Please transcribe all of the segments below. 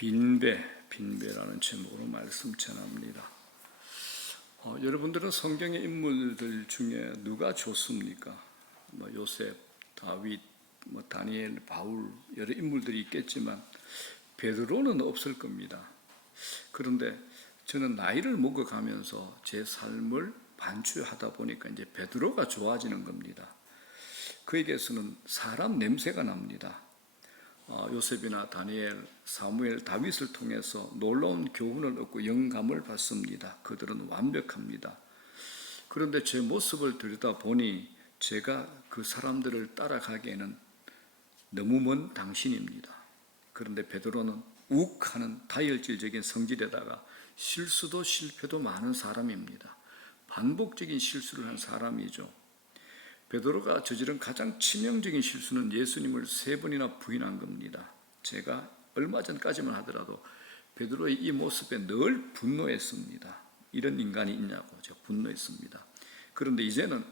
빈배라는 제목으로 말씀 전합니다. 여러분들은 성경의 인물들 중에 누가 좋습니까? 요셉, 다윗, 다니엘, 바울 여러 인물들이 있겠지만 베드로는 없을 겁니다. 그런데 저는 나이를 먹어가면서 제 삶을 반추하다 보니까 이제 베드로가 좋아지는 겁니다. 그에게서는 사람 냄새가 납니다. 요셉이나 다니엘, 사무엘, 다윗을 통해서 놀라운 교훈을 얻고 영감을 받습니다. 그들은 완벽합니다. 그런데 제 모습을 들여다보니 제가 그 사람들을 따라가기에는 너무 먼 당신입니다. 그런데 베드로는 욱하는 다혈질적인 성질에다가 실수도 실패도 많은 사람입니다. 반복적인 실수를 한 사람이죠. 베드로가 저지른 가장 치명적인 실수는 예수님을 3번이나 부인한 겁니다. 제가 얼마 전까지만 하더라도 베드로의 이 모습에 늘 분노했습니다. 이런 인간이 있냐고 제가 분노했습니다. 그런데 이제는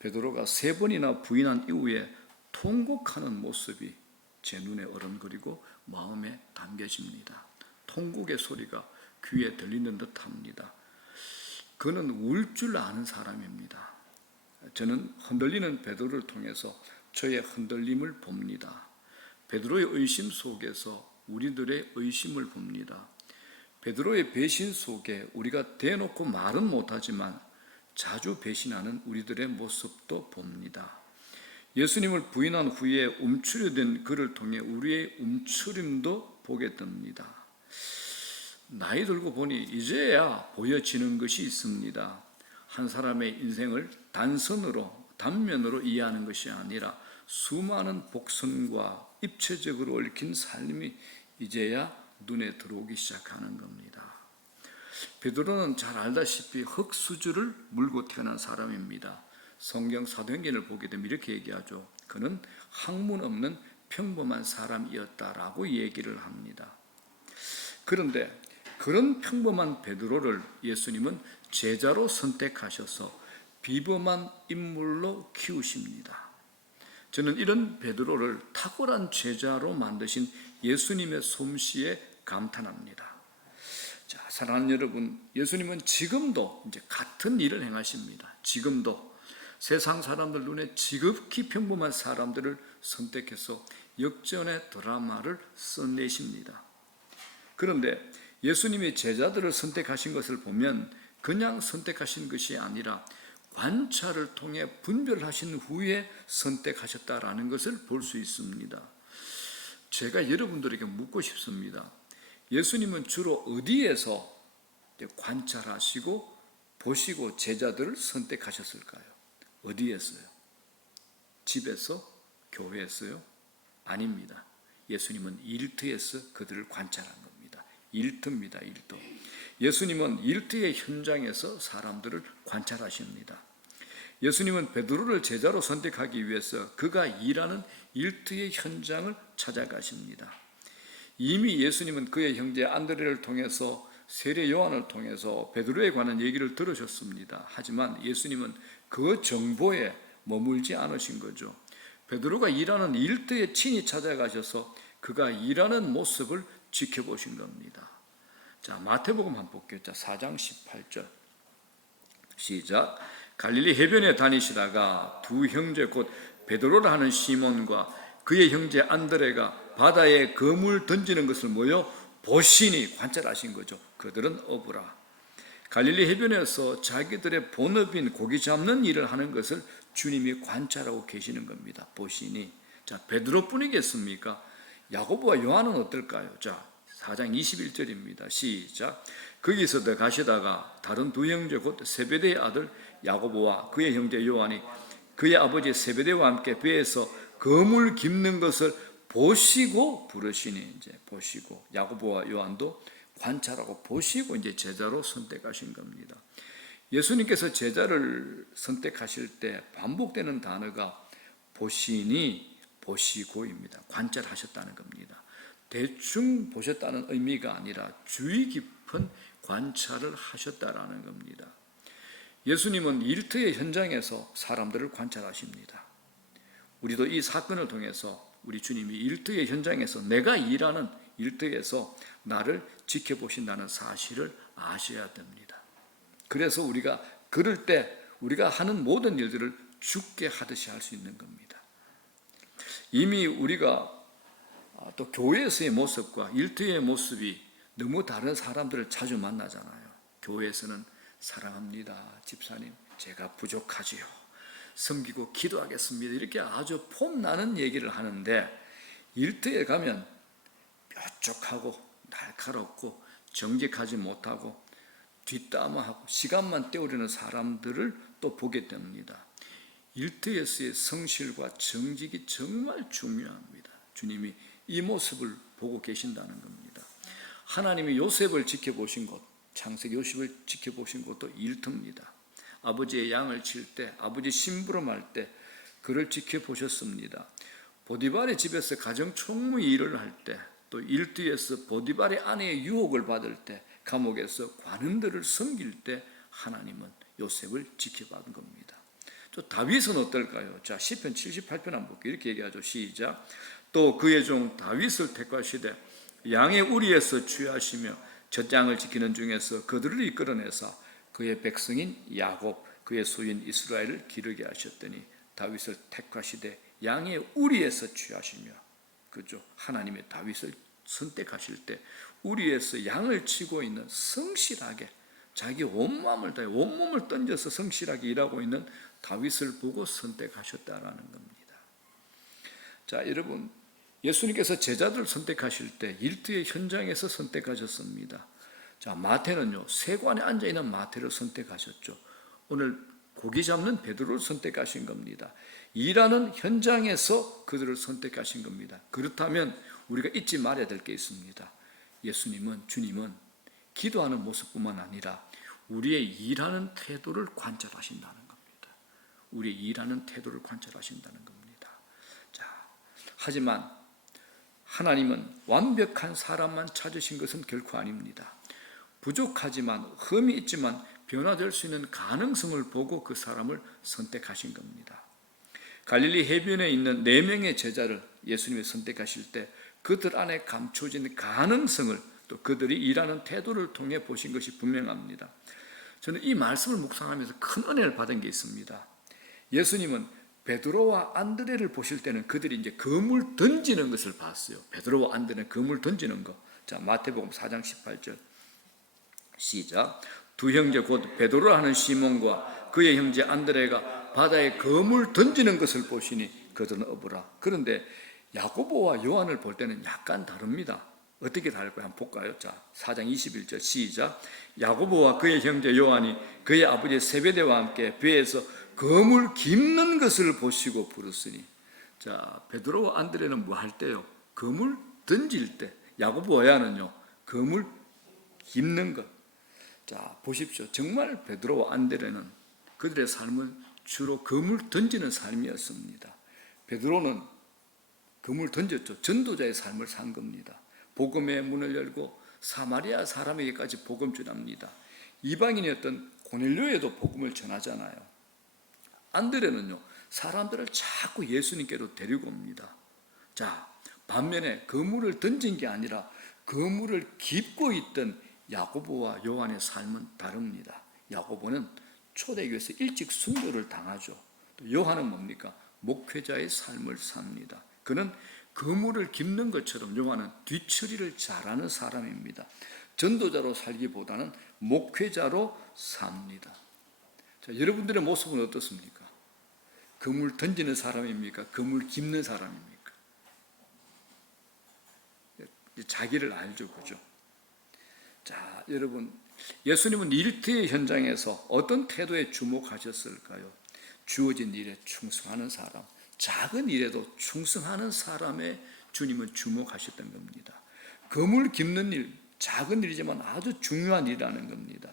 베드로가 3번이나 부인한 이후에 통곡하는 모습이 제 눈에 어른거리고 마음에 담겨집니다. 통곡의 소리가 귀에 들리는 듯합니다. 그는 울 줄 아는 사람입니다. 저는 흔들리는 베드로를 통해서 저의 흔들림을 봅니다. 베드로의 의심 속에서 우리들의 의심을 봅니다. 베드로의 배신 속에 우리가 대놓고 말은 못하지만 자주 배신하는 우리들의 모습도 봅니다. 예수님을 부인한 후에 움츠려든 그를 통해 우리의 움츠림도 보게 됩니다. 나이 들고 보니 이제야 보여지는 것이 있습니다. 한 사람의 인생을 단면으로 이해하는 것이 아니라 수많은 복선과 입체적으로 얽힌 삶이 이제야 눈에 들어오기 시작하는 겁니다. 베드로는 잘 알다시피 흙수저를 물고 태어난 사람입니다. 성경 사도행전을 보게 되면 이렇게 얘기하죠. 그는 학문 없는 평범한 사람이었다라고 얘기를 합니다. 그런데 그런 평범한 베드로를 예수님은 제자로 선택하셔서 비범한 인물로 키우십니다. 저는 이런 베드로를 탁월한 제자로 만드신 예수님의 솜씨에 감탄합니다. 자, 사랑하는 여러분, 예수님은 지금도 이제 같은 일을 행하십니다. 지금도 세상 사람들 눈에 지극히 평범한 사람들을 선택해서 역전의 드라마를 써내십니다. 그런데 예수님이 제자들을 선택하신 것을 보면 그냥 선택하신 것이 아니라 관찰을 통해 분별하신 후에 선택하셨다라는 것을 볼 수 있습니다. 제가 여러분들에게 묻고 싶습니다. 예수님은 주로 어디에서 관찰하시고 보시고 제자들을 선택하셨을까요? 어디에서요? 집에서? 교회에서요? 아닙니다. 예수님은 일터에서 그들을 관찰한 겁니다. 일터입니다. 일터. 예수님은 일터의 현장에서 사람들을 관찰하십니다. 예수님은 베드로를 제자로 선택하기 위해서 그가 일하는 일터의 현장을 찾아가십니다. 이미 예수님은 그의 형제 안드레를 통해서 세례 요한을 통해서 베드로에 관한 얘기를 들으셨습니다. 하지만 예수님은 그 정보에 머물지 않으신 거죠. 베드로가 일하는 일터에 친히 찾아가셔서 그가 일하는 모습을 지켜보신 겁니다. 자, 마태복음 한번 볼게요. 자, 4장 18절 시작. 갈릴리 해변에 다니시다가 두 형제 곧 베드로라 하는 시몬과 그의 형제 안드레가 바다에 그물 던지는 것을 모여 보시니 관찰하신 거죠. 그들은 어부라. 갈릴리 해변에서 자기들의 본업인 고기 잡는 일을 하는 것을 주님이 관찰하고 계시는 겁니다. 보시니. 자, 베드로뿐이겠습니까? 야고보와 요한은 어떨까요? 자, 4장 21절입니다. 시작. 거기서 더 가시다가 다른 두 형제 곧 세베대의 아들 야고보와 그의 형제 요한이 그의 아버지 세베대와 함께 배에서 그물 깁는 것을 보시고 부르시니. 이제 보시고 야고보와 요한도 관찰하고 보시고 이제 제자로 선택하신 겁니다. 예수님께서 제자를 선택하실 때 반복되는 단어가 보시니, 보시고입니다. 관찰하셨다는 겁니다. 대충 보셨다는 의미가 아니라 주의 깊은 관찰을 하셨다라는 겁니다. 예수님은 일터의 현장에서 사람들을 관찰하십니다. 우리도 이 사건을 통해서 우리 주님이 일터의 현장에서 내가 일하는 일터에서 나를 지켜보신다는 사실을 아셔야 됩니다. 그래서 우리가 그럴 때 우리가 하는 모든 일들을 주께 하듯이 할 수 있는 겁니다. 이미 우리가 또 교회에서의 모습과 일터의 모습이 너무 다른 사람들을 자주 만나잖아요. 교회에서는 사랑합니다, 집사님, 제가 부족하지요, 섬기고 기도하겠습니다, 이렇게 아주 폼나는 얘기를 하는데 일터에 가면 뾰족하고 날카롭고 정직하지 못하고 뒷담화하고 시간만 때우려는 사람들을 또 보게 됩니다. 일터에서의 성실과 정직이 정말 중요합니다. 주님이 이 모습을 보고 계신다는 겁니다. 하나님이 요셉을 지켜보신 곳, 창세기 요셉을 지켜보신 곳도 일터입니다. 아버지의 양을 칠 때, 아버지 심부름할 때 그를 지켜보셨습니다. 보디발의 집에서 가정 총무 일을 할 때, 또 일터에서 보디발의 아내의 유혹을 받을 때, 감옥에서 관원들을 섬길 때 하나님은 요셉을 지켜받은 겁니다. 또 다윗은 어떨까요? 자, 시편 78편 한번 볼게요. 이렇게 얘기하죠. 시작. 또 그의 종 다윗을 택하시되 양의 우리에서 취하시며 젖장을 지키는 중에서 그들을 이끌어내사 그의 백성인 야곱, 그의 소유인 이스라엘을 기르게 하셨더니 다윗을 택하시되 양의 우리에서 취하시며, 그죠? 하나님의 다윗을 선택하실 때 우리에서 양을 치고 있는 성실하게 자기 온마음을 다해 온몸을 던져서 성실하게 일하고 있는 다윗을 보고 선택하셨다라는 겁니다. 자, 여러분, 예수님께서 제자들을 선택하실 때 일터의 현장에서 선택하셨습니다. 자, 마태는요, 세관에 앉아있는 마태를 선택하셨죠. 오늘 고기 잡는 베드로를 선택하신 겁니다. 일하는 현장에서 그들을 선택하신 겁니다. 그렇다면 우리가 잊지 말아야 될 게 있습니다. 주님은 기도하는 모습뿐만 아니라 우리의 일하는 태도를 관찰하신다는 겁니다. 우리의 일하는 태도를 관찰하신다는 겁니다. 자, 하지만 하나님은 완벽한 사람만 찾으신 것은 결코 아닙니다. 부족하지만 흠이 있지만 변화될 수 있는 가능성을 보고 그 사람을 선택하신 겁니다. 갈릴리 해변에 있는 4명의 제자를 예수님이 선택하실 때 그들 안에 감춰진 가능성을 또 그들이 일하는 태도를 통해 보신 것이 분명합니다. 저는 이 말씀을 묵상하면서 큰 은혜를 받은 게 있습니다. 예수님은 베드로와 안드레를 보실 때는 그들이 이제 그물 던지는 것을 봤어요. 베드로와 안드레는 그물 던지는 거. 자, 마태복음 4장 18절 시작. 두 형제 곧 베드로라 하는 시몬과 그의 형제 안드레가 바다에 그물 던지는 것을 보시니 그들은 어부라. 그런데 야고보와 요한을 볼 때는 약간 다릅니다. 어떻게 다를까요? 한번 볼까요? 자, 4장 21절 시작. 야고보와 그의 형제 요한이 그의 아버지 세베대와 함께 배에서 그물 깁는 것을 보시고 부르시니. 자, 베드로와 안드레는 뭐 할 때요? 그물 던질 때. 야고보와 요한은요, 그물 깁는 것. 자, 보십시오. 정말 베드로와 안드레는 그들의 삶은 주로 그물 던지는 삶이었습니다. 베드로는 그물 던졌죠. 전도자의 삶을 산 겁니다. 복음의 문을 열고 사마리아 사람에게까지 복음 전합니다. 이방인이었던 고넬료에도 복음을 전하잖아요. 안드레는요, 사람들을 자꾸 예수님께로 데리고 옵니다. 자, 반면에 그물을 던진 게 아니라 그물을 깁고 있던 야고보와 요한의 삶은 다릅니다. 야고보는 초대교회에서 일찍 순교를 당하죠. 또 요한은 뭡니까? 목회자의 삶을 삽니다. 그는 그물을 깁는 것처럼 요한은 뒤처리를 잘하는 사람입니다. 전도자로 살기보다는 목회자로 삽니다. 자, 여러분들의 모습은 어떻습니까? 그물 던지는 사람입니까? 그물 깁는 사람입니까? 자기를 알죠, 그죠? 자, 여러분, 예수님은 일터의 현장에서 어떤 태도에 주목하셨을까요? 주어진 일에 충성하는 사람, 작은 일에도 충성하는 사람에 주님은 주목하셨던 겁니다. 그물 깁는 일, 작은 일이지만 아주 중요한 일이라는 겁니다.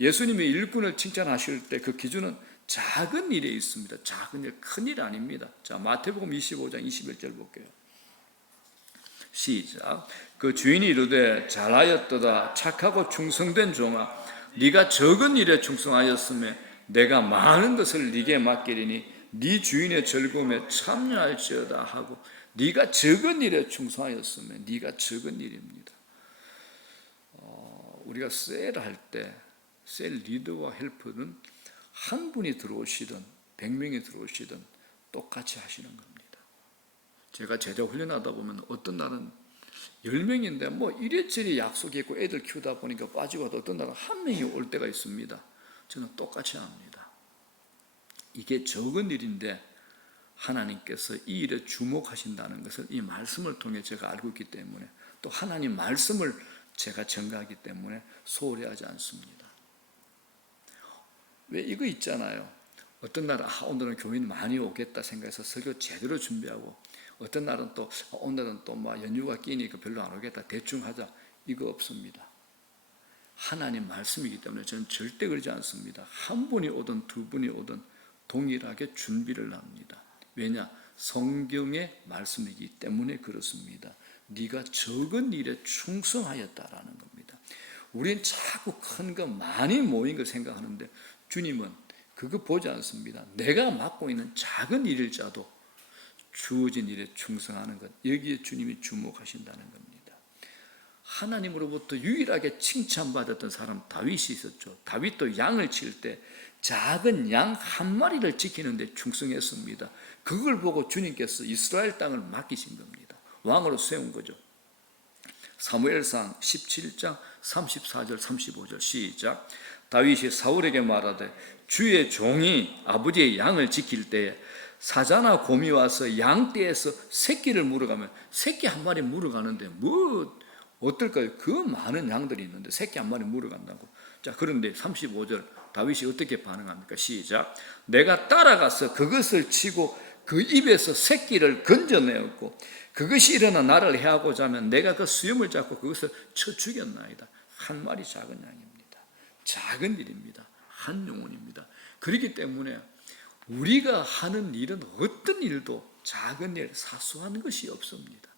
예수님이 일꾼을 칭찬하실 때 그 기준은 작은 일에 있습니다. 작은 일, 큰 일 아닙니다. 자, 마태복음 25장 21절 볼게요. 시작. 그 주인이 이르되 잘하였도다 착하고 충성된 종아, 네가 적은 일에 충성하였으며 내가 많은 것을 네게 맡기리니 네 주인의 즐거움에 참여할지어다 하고 네가 적은 일에 충성하였으면 네가 적은 일입니다. 우리가 셀할 때 셀 리더와 헬퍼는 한 분이 들어오시든 100명이 들어오시든 똑같이 하시는 겁니다. 제가 제자 훈련하다 보면 어떤 날은 10명인데 뭐 이래저래 약속이 있고 애들 키우다 보니까 빠지고 어떤 날은 한 명이 올 때가 있습니다. 저는 똑같이 합니다. 이게 적은 일인데 하나님께서 이 일에 주목하신다는 것을 이 말씀을 통해 제가 알고 있기 때문에, 또 하나님 말씀을 제가 전가하기 때문에 소홀히 하지 않습니다. 왜 이거 있잖아요. 어떤 날은 오늘은 교인 많이 오겠다 생각해서 설교 제대로 준비하고, 어떤 날은 또 오늘은 또 막 연휴가 끼니까 별로 안 오겠다 대충 하자, 이거 없습니다. 하나님 말씀이기 때문에 저는 절대 그러지 않습니다. 한 분이 오든 두 분이 오든 동일하게 준비를 합니다. 왜냐? 성경의 말씀이기 때문에 그렇습니다. 네가 적은 일에 충성하였다라는 겁니다. 우리는 자꾸 큰 거 많이 모인 걸 생각하는데 주님은 그거 보지 않습니다. 내가 맡고 있는 작은 일일자도 주어진 일에 충성하는 것, 여기에 주님이 주목하신다는 겁니다. 하나님으로부터 유일하게 칭찬받았던 사람 다윗이 있었죠. 다윗도 양을 칠 때 작은 양 한 마리를 지키는데 충성했습니다. 그걸 보고 주님께서 이스라엘 땅을 맡기신 겁니다. 왕으로 세운 거죠. 사무엘상 17장 34절 35절 시작. 다윗이 사울에게 말하되 주의 종이 아버지의 양을 지킬 때에 사자나 곰이 와서 양떼에서 새끼를 물어가면, 새끼 한 마리 물어가는데 뭐 어떨까요? 그 많은 양들이 있는데 새끼 한 마리 물어간다고. 자, 그런데 35절 다윗이 어떻게 반응합니까? 시작. 내가 따라가서 그것을 치고 그 입에서 새끼를 건져내었고 그것이 일어나 나를 해하고자 하면 내가 그 수염을 잡고 그것을 쳐 죽였나이다. 한 마리 작은 양입니다. 작은 일입니다. 한 영혼입니다. 그렇기 때문에 우리가 하는 일은 어떤 일도 작은 일, 사소한 것이 없습니다.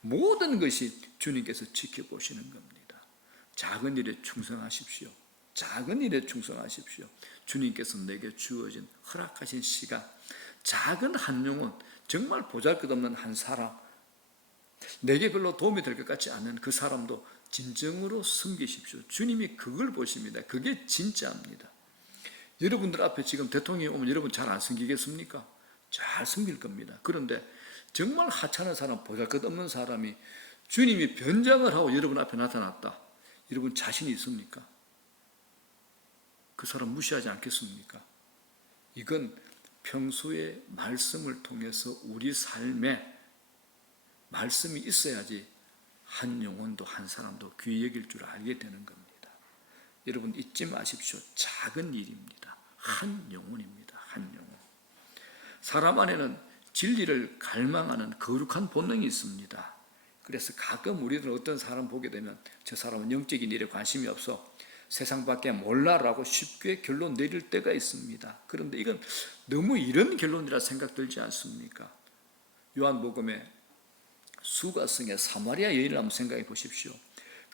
모든 것이 주님께서 지켜보시는 겁니다. 작은 일에 충성하십시오. 작은 일에 충성하십시오. 주님께서 내게 주어진 허락하신 시간, 작은 한 영혼, 정말 보잘것없는 한 사람, 내게 별로 도움이 될 것 같지 않은 그 사람도 진정으로 섬기십시오. 주님이 그걸 보십니다. 그게 진짜입니다. 여러분들 앞에 지금 대통령이 오면 여러분 잘 안 섬기겠습니까? 잘 섬길 겁니다. 그런데 정말 하찮은 사람, 보잘것없는 사람이 주님이 변장을 하고 여러분 앞에 나타났다. 여러분 자신이 있습니까? 그 사람 무시하지 않겠습니까? 이건 평소에 말씀을 통해서 우리 삶에 말씀이 있어야지 한 영혼도 한 사람도 귀히 여길 줄 알게 되는 겁니다. 여러분 잊지 마십시오. 작은 일입니다. 한 영혼입니다. 한 영혼. 사람 안에는 진리를 갈망하는 거룩한 본능이 있습니다. 그래서 가끔 우리들은 어떤 사람 보게 되면 저 사람은 영적인 일에 관심이 없어, 세상밖에 몰라라고 쉽게 결론 내릴 때가 있습니다. 그런데 이건 너무 이런 결론이라 생각 들지 않습니까? 요한복음에 수가성의 사마리아 여인을 한번 생각해 보십시오.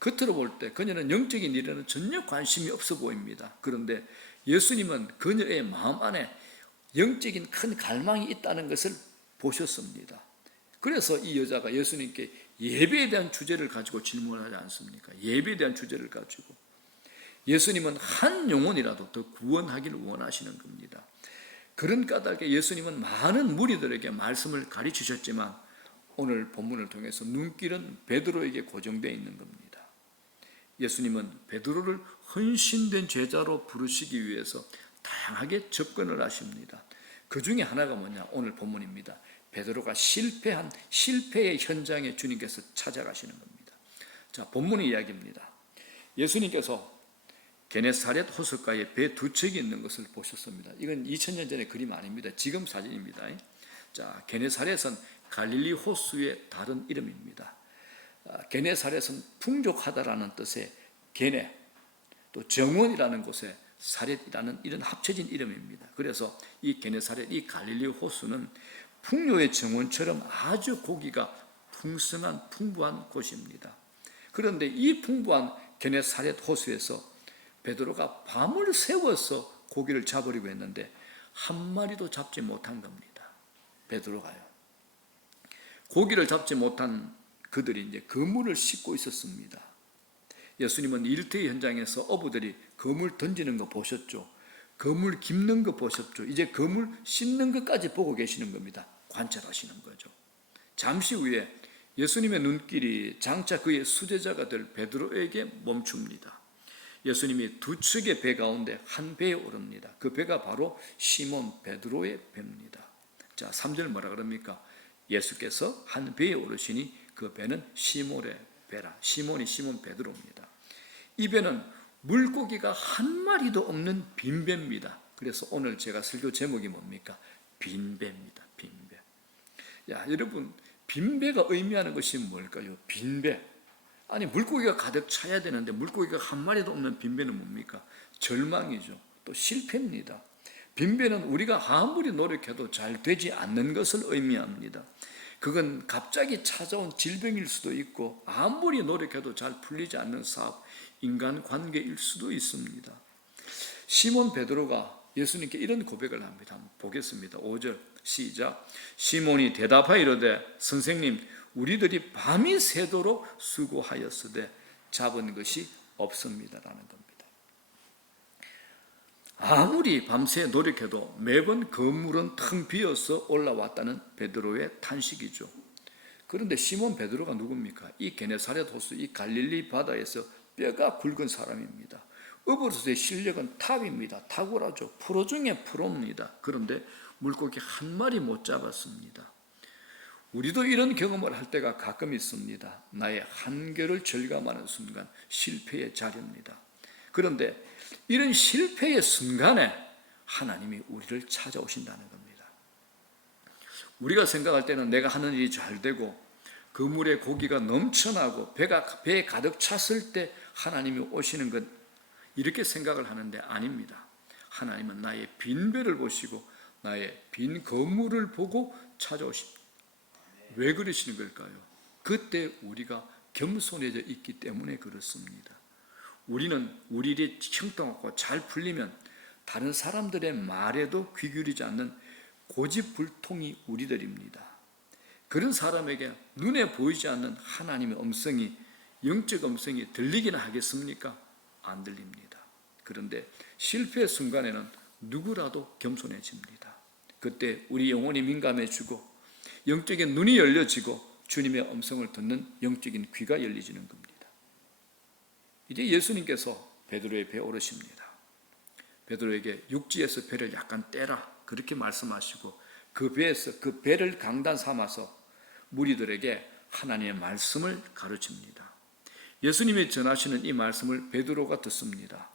겉으로 볼 때 그녀는 영적인 일에는 전혀 관심이 없어 보입니다. 그런데 예수님은 그녀의 마음 안에 영적인 큰 갈망이 있다는 것을 보셨습니다. 그래서 이 여자가 예수님께 예배에 대한 주제를 가지고 질문하지 않습니까? 예배에 대한 주제를 가지고. 예수님은 한 영혼이라도 더 구원하기를 원하시는 겁니다. 그런 까닭에 예수님은 많은 무리들에게 말씀을 가르치셨지만 오늘 본문을 통해서 눈길은 베드로에게 고정되어 있는 겁니다. 예수님은 베드로를 헌신된 제자로 부르시기 위해서 다양하게 접근을 하십니다. 그 중에 하나가 뭐냐? 오늘 본문입니다. 베드로가 실패의 현장에 주님께서 찾아가시는 겁니다. 자, 본문의 이야기입니다. 예수님께서 게네사렛 호숫가에 배 두 척이 있는 것을 보셨습니다. 이건 2000년 전의 그림 아닙니다. 지금 사진입니다. 자, 게네사렛은 갈릴리 호수의 다른 이름입니다. 게네사렛은 풍족하다라는 뜻의 게네, 또 정원이라는 곳에 사렛이라는 이런 합쳐진 이름입니다. 그래서 이 게네사렛, 이 갈릴리 호수는 풍요의 정원처럼 아주 고기가 풍성한 풍부한 곳입니다. 그런데 이 풍부한 게네사렛 호수에서 베드로가 밤을 새워서 고기를 잡으려고 했는데 한 마리도 잡지 못한 겁니다. 베드로가요. 고기를 잡지 못한 그들이 이제 그물을 싣고 있었습니다. 예수님은 일터의 현장에서 어부들이 그물 던지는 거 보셨죠? 그물 깁는 거 보셨죠? 이제 그물 싣는 것까지 보고 계시는 겁니다. 관찰하시는 거죠. 잠시 후에 예수님의 눈길이 장차 그의 수제자가 될 베드로에게 멈춥니다. 예수님이 두 척의 배 가운데 한 배에 오릅니다. 그 배가 바로 시몬 베드로의 배입니다. 자, 3절 뭐라 그럽니까? 예수께서 한 배에 오르시니 그 배는 시몬의 배라. 시몬이 시몬 베드로입니다. 이 배는 물고기가 한 마리도 없는 빈배입니다. 그래서 오늘 제가 설교 제목이 뭡니까? 빈배입니다. 빈배. 야, 여러분, 빈배가 의미하는 것이 뭘까요? 빈배. 아니, 물고기가 가득 차야 되는데 물고기가 한 마리도 없는 빈배는 뭡니까? 절망이죠. 또 실패입니다. 빈배는 우리가 아무리 노력해도 잘 되지 않는 것을 의미합니다. 그건 갑자기 찾아온 질병일 수도 있고 아무리 노력해도 잘 풀리지 않는 사업, 인간관계일 수도 있습니다. 시몬 베드로가 예수님께 이런 고백을 합니다. 한번 보겠습니다. 5절 시작. 시몬이 대답하여 이르되 선생님, 우리들이 밤이 새도록 수고하였으되 잡은 것이 없습니다라는 겁니다. 아무리 밤새 노력해도 매번 그물은 텅 비어서 올라왔다는 베드로의 탄식이죠. 그런데 시몬 베드로가 누굽니까? 이 게네사렛 호수, 이 갈릴리 바다에서 뼈가 굵은 사람입니다. 어부로서의 실력은 탑입니다. 탁월하죠. 프로 중에 프로입니다. 그런데 물고기 한 마리 못 잡았습니다. 우리도 이런 경험을 할 때가 가끔 있습니다. 나의 한계를 절감하는 순간, 실패의 자리입니다. 그런데 이런 실패의 순간에 하나님이 우리를 찾아오신다는 겁니다. 우리가 생각할 때는 내가 하는 일이 잘 되고 그물에 고기가 넘쳐나고 배에 가득 찼을 때 하나님이 오시는 것, 이렇게 생각을 하는데 아닙니다. 하나님은 나의 빈 배를 보시고 나의 빈 그물을 보고 찾아오십니다. 왜 그러시는 걸까요? 그때 우리가 겸손해져 있기 때문에 그렇습니다. 우리는 우리 일이 형통하고 잘 풀리면 다른 사람들의 말에도 귀 기울이지 않는 고집불통이 우리들입니다. 그런 사람에게 눈에 보이지 않는 하나님의 음성이, 영적 음성이 들리기나 하겠습니까? 안 들립니다. 그런데 실패의 순간에는 누구라도 겸손해집니다. 그때 우리 영혼이 민감해지고 영적인 눈이 열려지고 주님의 음성을 듣는 영적인 귀가 열리지는 겁니다. 이제 예수님께서 베드로의 배에 오르십니다. 베드로에게 육지에서 배를 약간 떼라 그렇게 말씀하시고 그 배에서 그 배를 강단 삼아서 무리들에게 하나님의 말씀을 가르칩니다. 예수님이 전하시는 이 말씀을 베드로가 듣습니다.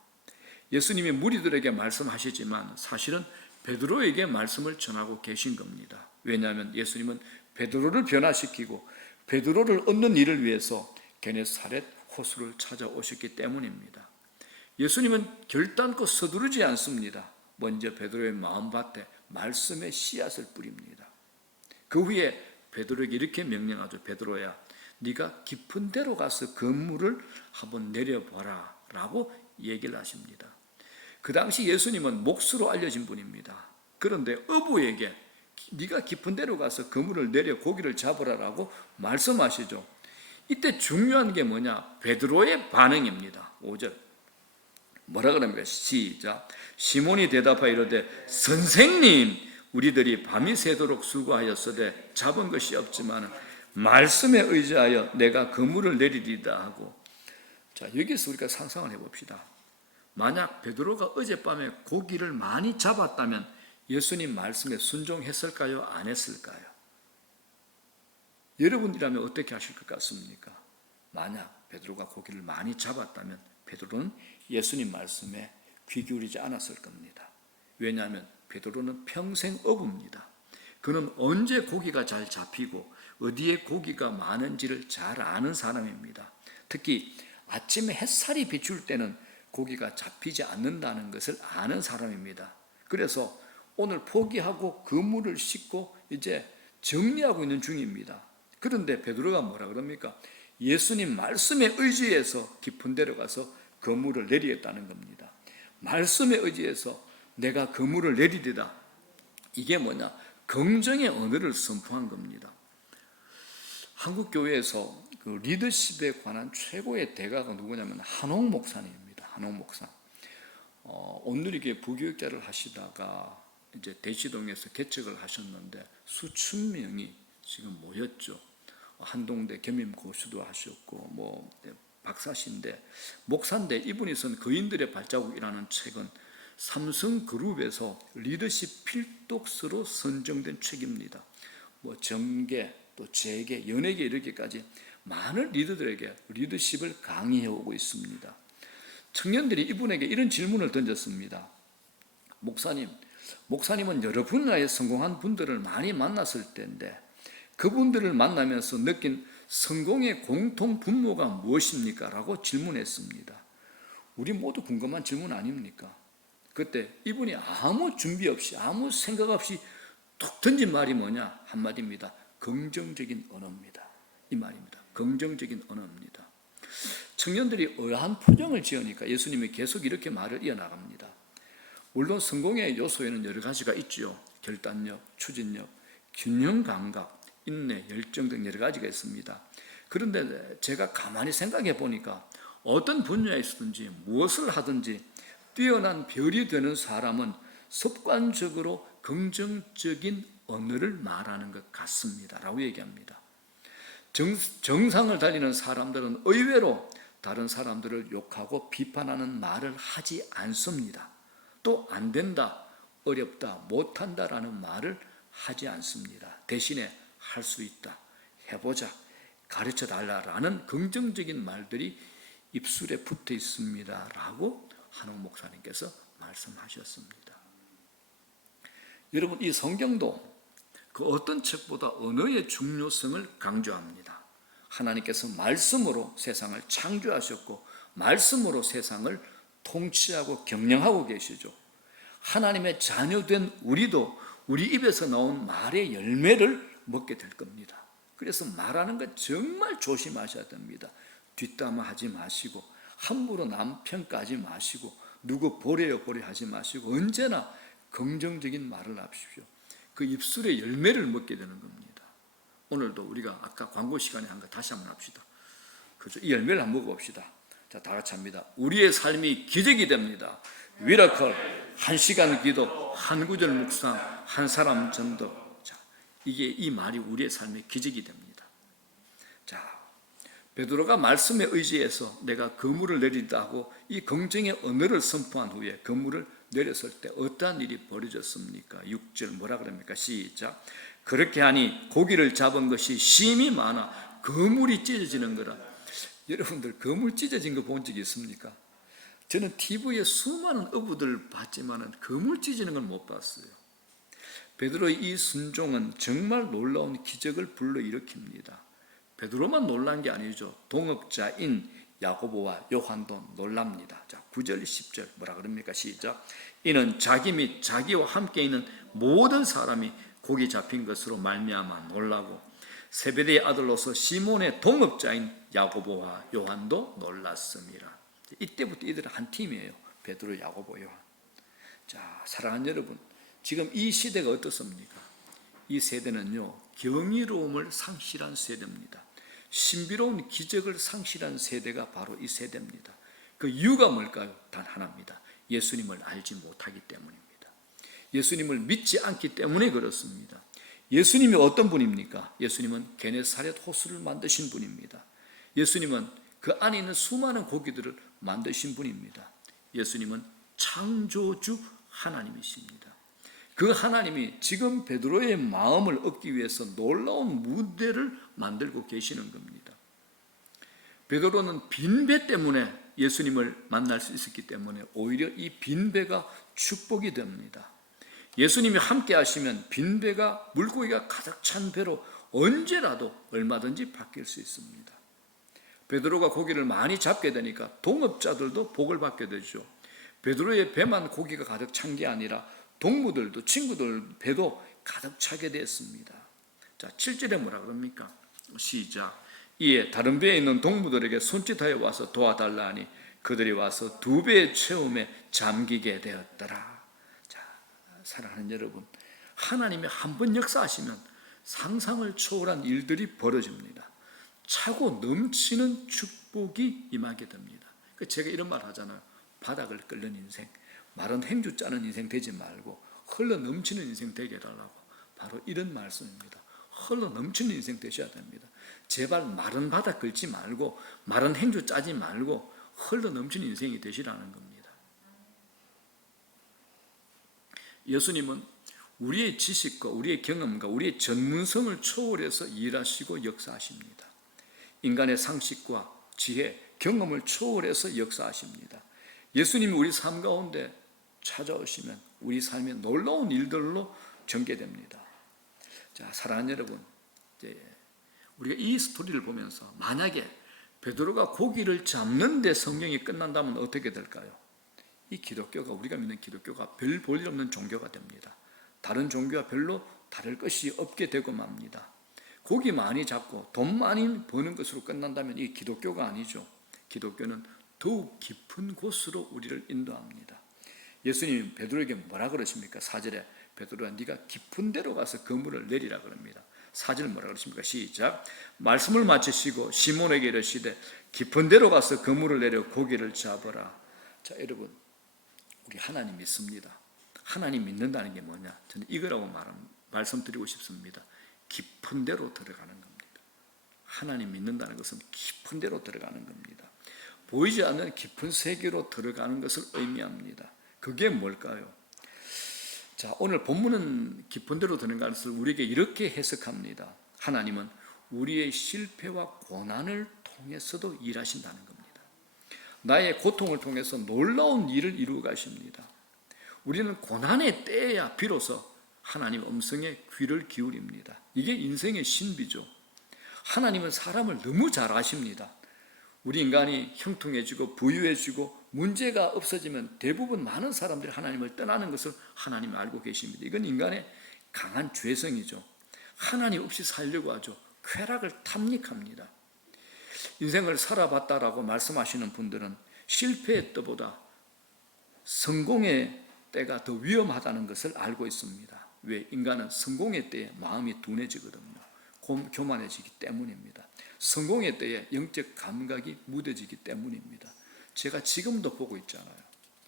예수님이 무리들에게 말씀하시지만 사실은 베드로에게 말씀을 전하고 계신 겁니다. 왜냐하면 예수님은 베드로를 변화시키고 베드로를 얻는 일을 위해서 게네사렛 호수를 찾아오셨기 때문입니다. 예수님은 결단코 서두르지 않습니다. 먼저 베드로의 마음밭에 말씀의 씨앗을 뿌립니다. 그 후에 베드로에게 이렇게 명령하죠. 베드로야, 네가 깊은 데로 가서 그물을 한번 내려봐라 라고 얘기를 하십니다. 그 당시 예수님은 목수로 알려진 분입니다. 그런데 어부에게 네가 깊은 데로 가서 그물을 내려 고기를 잡으라라고 말씀하시죠. 이때 중요한 게 뭐냐? 베드로의 반응입니다. 5절 뭐라 그럽니까? 시작. 시몬이 대답하여 이르되 선생님, 우리들이 밤이 새도록 수고하였으되 잡은 것이 없지만 말씀에 의지하여 내가 그물을 내리리다 하고. 자, 여기서 우리가 상상을 해봅시다. 만약 베드로가 어젯밤에 고기를 많이 잡았다면 예수님 말씀에 순종했을까요? 안 했을까요? 여러분이라면 어떻게 하실 것 같습니까? 만약 베드로가 고기를 많이 잡았다면 베드로는 예수님 말씀에 귀 기울이지 않았을 겁니다. 왜냐하면 베드로는 평생 어부입니다. 그는 언제 고기가 잘 잡히고 어디에 고기가 많은지를 잘 아는 사람입니다. 특히 아침에 햇살이 비출 때는 고기가 잡히지 않는다는 것을 아는 사람입니다. 그래서 오늘 포기하고 그물을 싣고 이제 정리하고 있는 중입니다. 그런데 베드로가 뭐라 그럽니까? 예수님 말씀에 의지해서 깊은 데로 가서 그물을 내리겠다는 겁니다. 말씀에 의지해서 내가 그물을 내리리다. 이게 뭐냐? 긍정의 언어를 선포한 겁니다. 한국 교회에서 그 리더십에 관한 최고의 대가가 누구냐면 한옥 목사님입니다. 한옥 목사. 온누리교회 부교육자를 하시다가 이제 대치동에서 개척을 하셨는데 수천 명이 지금 모였죠. 한동대 겸임 고수도 하셨고 뭐 박사신데 목사인데 이분이 쓴 거인들의 발자국이라는 책은 삼성그룹에서 리더십 필독서로 선정된 책입니다. 뭐 정계 또 재계, 연예계 이렇게까지 많은 리더들에게 리더십을 강의해 오고 있습니다. 청년들이 이분에게 이런 질문을 던졌습니다. 목사님은 여러 분야에 성공한 분들을 많이 만났을 텐데 그분들을 만나면서 느낀 성공의 공통 분모가 무엇입니까? 라고 질문했습니다. 우리 모두 궁금한 질문 아닙니까? 그때 이분이 아무 준비 없이 아무 생각 없이 툭 던진 말이 뭐냐? 한마디입니다. 긍정적인 언어입니다. 이 말입니다. 긍정적인 언어입니다. 청년들이 의아한 표정을 지으니까 예수님이 계속 이렇게 말을 이어나갑니다. 물론 성공의 요소에는 여러 가지가 있죠. 결단력, 추진력, 균형 감각, 인내, 열정 등 여러 가지가 있습니다. 그런데 제가 가만히 생각해 보니까 어떤 분야에 있든지 무엇을 하든지 뛰어난 별이 되는 사람은 습관적으로 긍정적인 언어를 말하는 것 같습니다. 라고 얘기합니다. 정상을 달리는 사람들은 의외로 다른 사람들을 욕하고 비판하는 말을 하지 않습니다. 또 안 된다, 어렵다, 못한다라는 말을 하지 않습니다. 대신에 할 수 있다, 해보자, 가르쳐 달라라는 긍정적인 말들이 입술에 붙어 있습니다. 라고 한옥 목사님께서 말씀하셨습니다. 여러분, 이 성경도 그 어떤 책보다 언어의 중요성을 강조합니다. 하나님께서 말씀으로 세상을 창조하셨고 말씀으로 세상을 통치하고 경영하고 계시죠. 하나님의 자녀된 우리도 우리 입에서 나온 말의 열매를 먹게 될 겁니다. 그래서 말하는 것 정말 조심하셔야 됩니다. 뒷담화하지 마시고 함부로 남 평가하지 마시고 누구 보래요 하지 마시고 언제나 긍정적인 말을 하십시오. 그 입술의 열매를 먹게 되는 겁니다. 오늘도 우리가 아까 광고 시간에 한 거 다시 한번 합시다. 그죠? 이 열매를 한번 먹어봅시다. 자, 다 같이 합니다. 우리의 삶이 기적이 됩니다. 미라클, 1시간 기도, 한 구절 묵상, 한 사람 전도. 자, 이 말이 우리의 삶의 기적이 됩니다. 자, 베드로가 말씀에 의지해서 내가 그물을 내리다 하고 이 긍정의 언어를 선포한 후에 그물을 내렸을 때 어떠한 일이 벌어졌습니까? 6절 뭐라 그럽니까? 시작. 그렇게 하니 고기를 잡은 것이 심이 많아 그물이 찢어지는 거라. 여러분들 그물 찢어진 거 본 적이 있습니까? 저는 TV에 수많은 어부들 봤지만 그물 찢어지는 건 못 봤어요. 베드로의 이 순종은 정말 놀라운 기적을 불러일으킵니다. 베드로만 놀란 게 아니죠. 동업자인 야고보와 요한도 놀랍니다. 자, 9절 10절 뭐라 그럽니까? 시작. 이는 자기 및 자기와 함께 있는 모든 사람이 고기 잡힌 것으로 말미암아 놀라고 세베대의 아들로서 시몬의 동업자인 야고보와 요한도 놀랐습니다. 이때부터 이들은 한 팀이에요. 베드로, 야고보, 요한. 자, 사랑하는 여러분, 지금 이 시대가 어떻습니까? 이 세대는요, 경이로움을 상실한 세대입니다. 신비로운 기적을 상실한 세대가 바로 이 세대입니다. 그 이유가 뭘까요? 단 하나입니다. 예수님을 알지 못하기 때문입니다. 예수님을 믿지 않기 때문에 그렇습니다. 예수님이 어떤 분입니까? 예수님은 게네사렛 호수를 만드신 분입니다. 예수님은 그 안에 있는 수많은 고기들을 만드신 분입니다. 예수님은 창조주 하나님이십니다. 그 하나님이 지금 베드로의 마음을 얻기 위해서 놀라운 무대를 만들고 계시는 겁니다. 베드로는 빈배 때문에 예수님을 만날 수 있었기 때문에 오히려 이 빈배가 축복이 됩니다. 예수님이 함께 하시면 빈배가 물고기가 가득 찬 배로 언제라도 얼마든지 바뀔 수 있습니다. 베드로가 고기를 많이 잡게 되니까 동업자들도 복을 받게 되죠. 베드로의 배만 고기가 가득 찬 게 아니라 동무들도 친구들 배도 가득 차게 됐습니다. 자, 7절에 뭐라 그럽니까? 시작. 이에 다른 배에 있는 동무들에게 손짓하여 와서 도와달라 하니 그들이 와서 2배의 채움에 잠기게 되었더라. 자, 사랑하는 여러분, 하나님이 한 번 역사하시면 상상을 초월한 일들이 벌어집니다. 차고 넘치는 축복이 임하게 됩니다. 제가 이런 말 하잖아요. 바닥을 끓는 인생, 마른 행주 짜는 인생 되지 말고 흘러 넘치는 인생 되게 해달라고. 바로 이런 말씀입니다. 흘러 넘치는 인생 되셔야 됩니다. 제발 마른 바닥 긁지 말고 마른 행주 짜지 말고 흘러 넘치는 인생이 되시라는 겁니다. 예수님은 우리의 지식과 우리의 경험과 우리의 전문성을 초월해서 일하시고 역사하십니다. 인간의 상식과 지혜, 경험을 초월해서 역사하십니다. 예수님이 우리 삶 가운데 찾아오시면 우리 삶에 놀라운 일들로 전개됩니다. 자, 사랑하는 여러분, 이제 우리가 이 스토리를 보면서 만약에 베드로가 고기를 잡는 데 성경이 끝난다면 어떻게 될까요? 이 기독교가, 우리가 믿는 기독교가 별 볼 일 없는 종교가 됩니다. 다른 종교와 별로 다를 것이 없게 되고 맙니다. 고기 많이 잡고 돈 많이 버는 것으로 끝난다면 이 기독교가 아니죠. 기독교는 더욱 깊은 곳으로 우리를 인도합니다. 예수님이 베드로에게 뭐라 그러십니까? 4절에 베드로야 네가 깊은 데로 가서 그물을 내리라 그럽니다. 4절 뭐라 그러십니까? 시작. 말씀을 마치시고 시몬에게 이르시되 깊은 데로 가서 그물을 내려 고기를 잡으라. 자, 여러분, 우리 하나님 믿습니다. 하나님 믿는다는 게 뭐냐? 저는 이거라고 말씀드리고 싶습니다. 깊은 데로 들어가는 겁니다. 하나님 믿는다는 것은 깊은 데로 들어가는 겁니다. 보이지 않는 깊은 세계로 들어가는 것을 의미합니다. 그게 뭘까요? 자, 오늘 본문은 깊은 데로 들어가는 것을 우리에게 이렇게 해석합니다. 하나님은 우리의 실패와 고난을 통해서도 일하신다는 겁니다. 나의 고통을 통해서 놀라운 일을 이루어 가십니다. 우리는 고난의 때에야 비로소 하나님 음성에 귀를 기울입니다. 이게 인생의 신비죠. 하나님은 사람을 너무 잘 아십니다. 우리 인간이 형통해지고 부유해지고 문제가 없어지면 대부분 많은 사람들이 하나님을 떠나는 것을 하나님이 알고 계십니다. 이건 인간의 강한 죄성이죠. 하나님 없이 살려고 하죠. 쾌락을 탐닉합니다. 인생을 살아봤다라고 말씀하시는 분들은 실패의 때보다 성공의 때가 더 위험하다는 것을 알고 있습니다. 왜? 인간은 성공의 때에 마음이 둔해지거든요. 교만해지기 때문입니다. 성공의 때에 영적 감각이 무뎌지기 때문입니다. 제가 지금도 보고 있잖아요.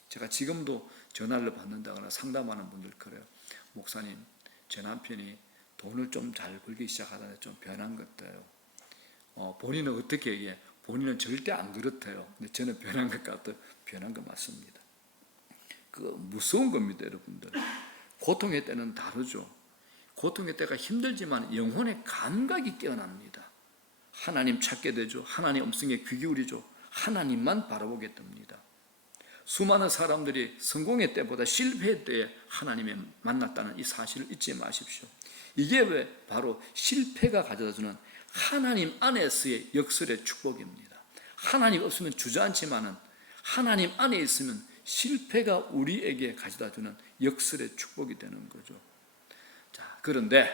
제가 지금도 전화를 받는다거나 상담하는 분들 그래요. 목사님, 제 남편이 돈을 좀 잘 벌기 시작하다가 좀 변한 것 같아요. 본인은 어떻게 얘기해? 본인은 절대 안 그렇대요. 근데 저는 변한 것 같아요. 변한 거 맞습니다. 그 무서운 겁니다, 여러분들. 고통의 때는 다르죠. 고통의 때가 힘들지만 영혼의 감각이 깨어납니다. 하나님 찾게 되죠. 하나님 음성에 귀 기울이죠. 하나님만 바라보게 됩니다. 수많은 사람들이 성공의 때보다 실패의 때에 하나님을 만났다는 이 사실을 잊지 마십시오. 이게 왜 바로 실패가 가져다주는 하나님 안에서의 역설의 축복입니다. 하나님 없으면 주저앉지만은 하나님 안에 있으면 실패가 우리에게 가져다주는 역설의 축복이 되는 거죠. 자, 그런데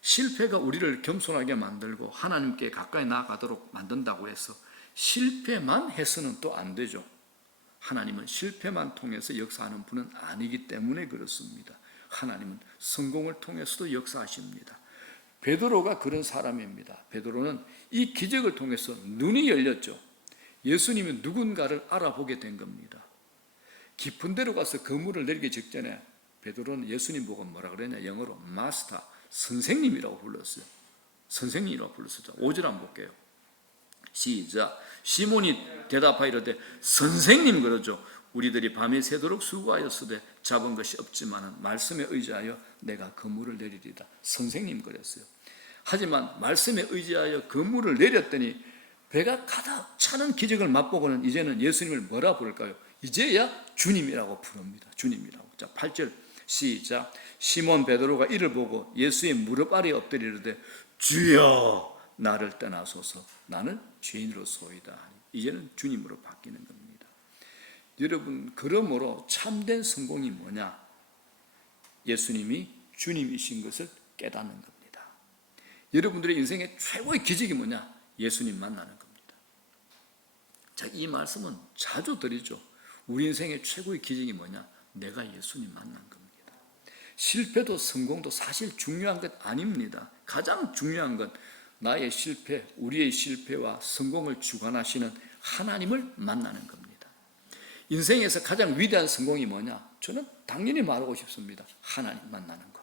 실패가 우리를 겸손하게 만들고 하나님께 가까이 나아가도록 만든다고 해서 실패만 해서는 또 안 되죠. 하나님은 실패만 통해서 역사하는 분은 아니기 때문에 그렇습니다. 하나님은 성공을 통해서도 역사하십니다. 베드로가 그런 사람입니다. 베드로는 이 기적을 통해서 눈이 열렸죠. 예수님이 누군가를 알아보게 된 겁니다. 깊은 데로 가서 그물을 내리기 직전에 베드로는 예수님 보고 뭐라 그러냐? 영어로 마스터, 선생님이라고 불렀어요. 선생님이라고 불렀어요. 5절 한번 볼게요. 시작. 시몬이 대답하여 이르되 선생님 그러죠. 우리들이 밤이 새도록 수고하였으되 잡은 것이 없지만 말씀에 의지하여 내가 그물을 내리리다. 선생님 그랬어요. 하지만 말씀에 의지하여 그물을 내렸더니 배가 가득 차는 기적을 맛보고는 이제는 예수님을 뭐라 부를까요? 이제야 주님이라고 부릅니다. 주님이라고. 자, 8절 시작. 시몬 베드로가 이를 보고 예수의 무릎 아래에 엎드리르되 주여 나를 떠나소서 나는 죄인으로소이다. 이제는 주님으로 바뀌는 겁니다. 여러분, 그러므로 참된 성공이 뭐냐? 예수님이 주님이신 것을 깨닫는 겁니다. 여러분들의 인생의 최고의 기적이 뭐냐? 예수님 만나는 겁니다. 자, 이 말씀은 자주 드리죠. 우리 인생의 최고의 기적이 뭐냐? 내가 예수님 만난 겁니다. 실패도 성공도 사실 중요한 것 아닙니다. 가장 중요한 건 나의 실패, 우리의 실패와 성공을 주관하시는 하나님을 만나는 겁니다. 인생에서 가장 위대한 성공이 뭐냐? 저는 당연히 말하고 싶습니다. 하나님 만나는 것.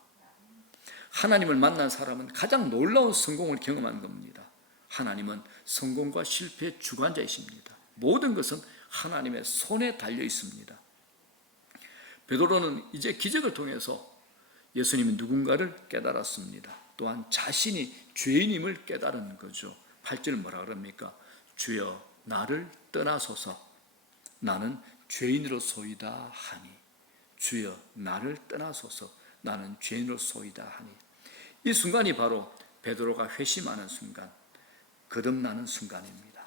하나님을 만난 사람은 가장 놀라운 성공을 경험한 겁니다. 하나님은 성공과 실패의 주관자이십니다. 모든 것은 하나님의 손에 달려 있습니다. 베드로는 이제 기적을 통해서 예수님은 누군가를 깨달았습니다. 또한 자신이 죄인임을 깨달은 거죠. 8절 뭐라 그럽니까? 주여 나를 떠나소서 나는 죄인으로소이다 하니. 주여 나를 떠나소서 나는 죄인으로소이다 하니. 이 순간이 바로 베드로가 회심하는 순간, 거듭나는 순간입니다.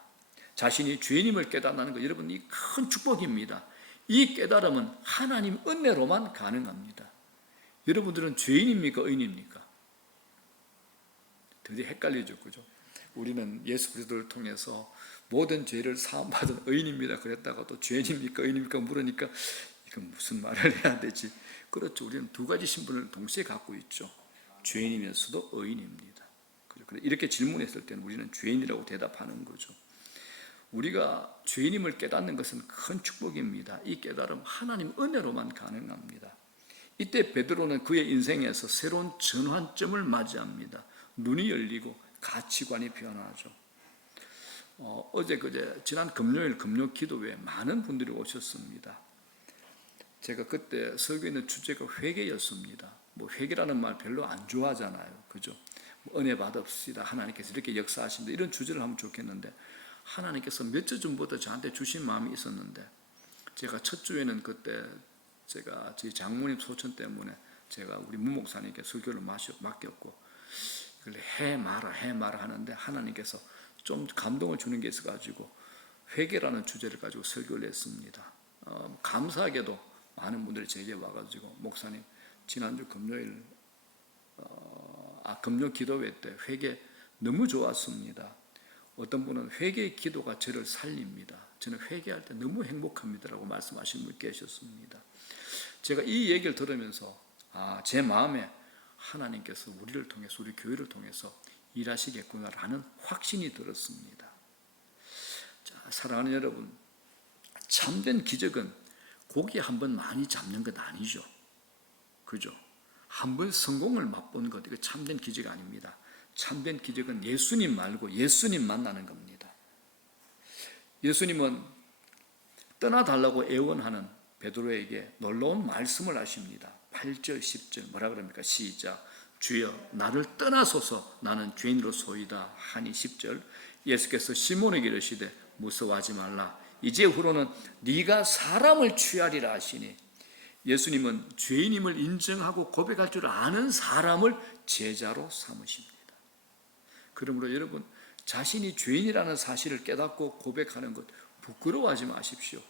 자신이 죄인임을 깨닫는 것, 여러분 이 큰 축복입니다. 이 깨달음은 하나님 은혜로만 가능합니다. 여러분들은 죄인입니까? 의인입니까? 드디어 헷갈리죠, 그죠? 우리는 예수 그리스도를 통해서 모든 죄를 사함받은 의인입니다 그랬다가 또 죄인입니까? 의인입니까? 물으니까 이건 무슨 말을 해야 되지? 그렇죠. 우리는 두 가지 신분을 동시에 갖고 있죠. 죄인이면서도 의인입니다. 이렇게 질문했을 때는 우리는 죄인이라고 대답하는 거죠. 우리가 죄인임을 깨닫는 것은 큰 축복입니다. 이 깨달음 하나님 은혜로만 가능합니다. 이때 베드로는 그의 인생에서 새로운 전환점을 맞이합니다. 눈이 열리고 가치관이 변하죠. 그제 지난 금요일 금요 기도회에 많은 분들이 오셨습니다. 제가 그때 설교 있는 주제가 회개였습니다. 회개라는 말 별로 안 좋아하잖아요, 그죠? 은혜 받읍시다, 하나님께서 이렇게 역사하신다, 이런 주제를 하면 좋겠는데 하나님께서 몇 주 전부터 저한테 주신 마음이 있었는데 제가 첫 주에는 그때 제가 저희 장모님 소천 때문에 제가 우리 무목사님께 설교를 맡겼고 해 마라 하는데 하나님께서 좀 감동을 주는 게 있어가지고 회개라는 주제를 가지고 설교를 했습니다. 감사하게도 많은 분들이 제게 와가지고 목사님 지난주 금요일 금요 기도회 때 회개 너무 좋았습니다. 어떤 분은 회개의 기도가 저를 살립니다. 저는 회개할 때 너무 행복합니다라고 말씀하신 분 계셨습니다. 제가 이 얘기를 들으면서 제 마음에 하나님께서 우리를 통해서 우리 교회를 통해서 일하시겠구나라는 확신이 들었습니다. 자, 사랑하는 여러분, 참된 기적은 고기 한 번 많이 잡는 것 아니죠. 그죠? 한 번 성공을 맛본 것, 이거 참된 기적 아닙니다. 참된 기적은 예수님 말고 예수님 만나는 겁니다. 예수님은 떠나달라고 애원하는 베드로에게 놀라운 말씀을 하십니다. 8절 10절 뭐라 그럽니까? 시작. 주여 나를 떠나소서 나는 죄인으로소이다 하니. 10절 예수께서 시몬에게 이르시되 무서워하지 말라 이제후로는 네가 사람을 취하리라 하시니. 예수님은 죄인임을 인정하고 고백할 줄 아는 사람을 제자로 삼으십니다. 그러므로 여러분 자신이 죄인이라는 사실을 깨닫고 고백하는 것 부끄러워하지 마십시오.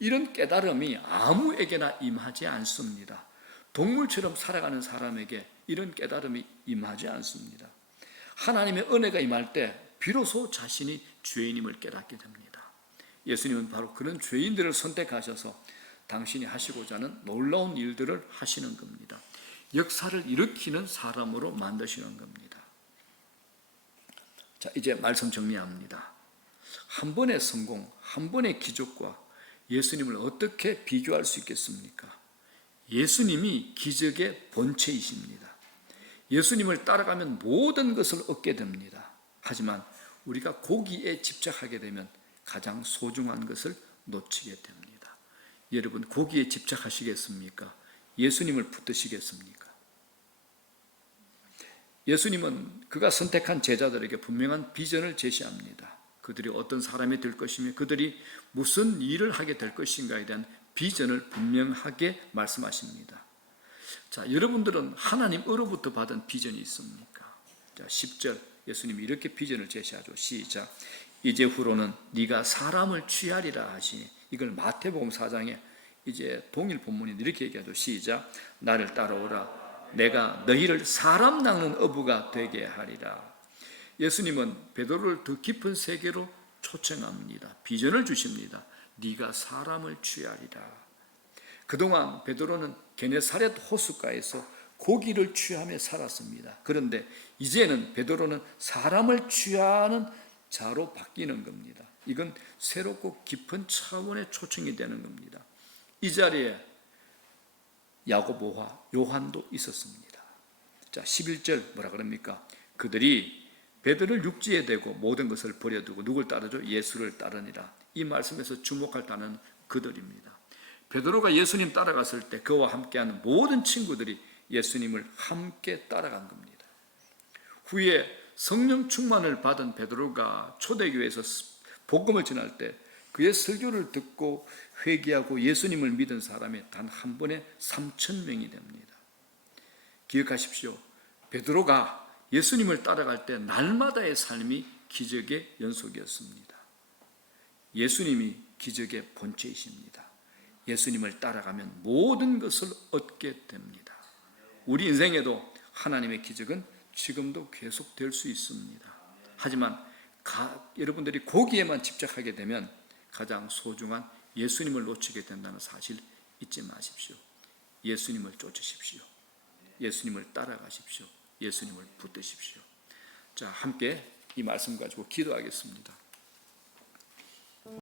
이런 깨달음이 아무에게나 임하지 않습니다. 동물처럼 살아가는 사람에게 이런 깨달음이 임하지 않습니다. 하나님의 은혜가 임할 때 비로소 자신이 죄인임을 깨닫게 됩니다. 예수님은 바로 그런 죄인들을 선택하셔서 당신이 하시고자 하는 놀라운 일들을 하시는 겁니다. 역사를 일으키는 사람으로 만드시는 겁니다. 자, 이제 말씀 정리합니다. 한 번의 성공, 한 번의 기적과 예수님을 어떻게 비교할 수 있겠습니까? 예수님이 기적의 본체이십니다. 예수님을 따라가면 모든 것을 얻게 됩니다. 하지만 우리가 고기에 집착하게 되면 가장 소중한 것을 놓치게 됩니다. 여러분 고기에 집착하시겠습니까? 예수님을 붙드시겠습니까? 예수님은 그가 선택한 제자들에게 분명한 비전을 제시합니다. 그들이 어떤 사람이 될 것이며 그들이 무슨 일을 하게 될 것인가에 대한 비전을 분명하게 말씀하십니다. 자, 여러분들은 하나님으로부터 받은 비전이 있습니까? 자, 10절 예수님이 이렇게 비전을 제시하죠. 시작. 이제후로는 네가 사람을 취하리라 하시니. 이걸 마태복음 4장에 이제 동일 본문이 이렇게 얘기하죠. 시작. 나를 따라오라. 내가 너희를 사람 낚는 어부가 되게 하리라. 예수님은 베드로를 더 깊은 세계로 초청합니다. 비전을 주십니다. 네가 사람을 취하리라. 그동안 베드로는 게네사렛 호숫가에서 고기를 취하며 살았습니다. 그런데 이제는 베드로는 사람을 취하는 자로 바뀌는 겁니다. 이건 새롭고 깊은 차원의 초청이 되는 겁니다. 이 자리에 야고보와 요한도 있었습니다. 자, 11절 뭐라 그럽니까? 그들이 베드로를 육지에 대고 모든 것을 버려두고 누굴 따르죠? 예수를 따르니라. 이 말씀에서 주목할 단어는 그들입니다. 베드로가 예수님 따라갔을 때 그와 함께하는 모든 친구들이 예수님을 함께 따라간 겁니다. 후에 성령 충만을 받은 베드로가 초대교회에서 복음을 전할 때 그의 설교를 듣고 회개하고 예수님을 믿은 사람이 단 한 번에 3,000명이 됩니다. 기억하십시오. 베드로가 예수님을 따라갈 때 날마다의 삶이 기적의 연속이었습니다. 예수님이 기적의 본체이십니다. 예수님을 따라가면 모든 것을 얻게 됩니다. 우리 인생에도 하나님의 기적은 지금도 계속될 수 있습니다. 하지만 여러분들이 거기에만 집착하게 되면 가장 소중한 예수님을 놓치게 된다는 사실 잊지 마십시오. 예수님을 쫓으십시오. 예수님을 따라가십시오. 예수님을 붙드십시오. 자, 함께 이 말씀 가지고 기도하겠습니다.